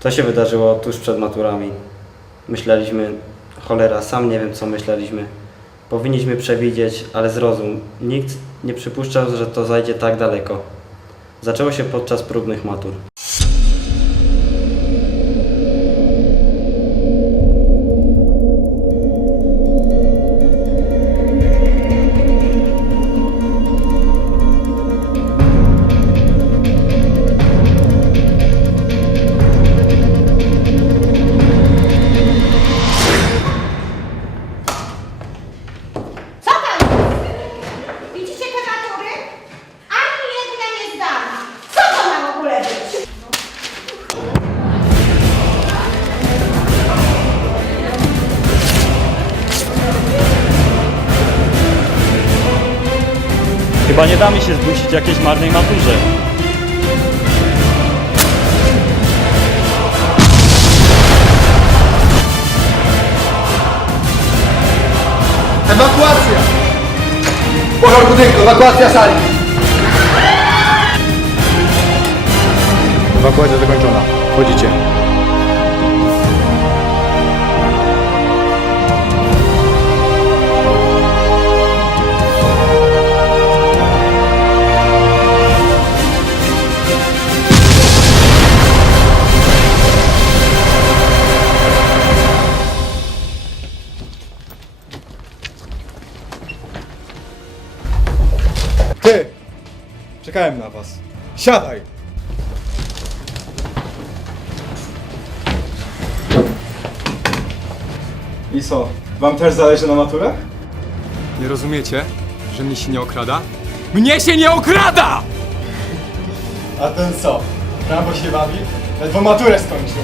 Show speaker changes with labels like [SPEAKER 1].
[SPEAKER 1] To się wydarzyło tuż przed maturami. Myśleliśmy, cholera, sam nie wiem co myśleliśmy. Powinniśmy przewidzieć, ale zrozum. Nikt nie przypuszczał, że to zajdzie tak daleko. Zaczęło się podczas próbnych matur.
[SPEAKER 2] Chyba nie damy się zdusić jakiejś marnej maturze.
[SPEAKER 3] Ewakuacja! Pożar budynku, ewakuacja sali! Ewakuacja zakończona. Chodzicie.
[SPEAKER 4] Czekałem na was. Siadaj! I co? Wam też zależy na maturach?
[SPEAKER 5] Nie rozumiecie, że mnie się nie okrada? Mnie się nie okrada!
[SPEAKER 4] A ten co? Prawo się bawi? Ledwo maturę skończył.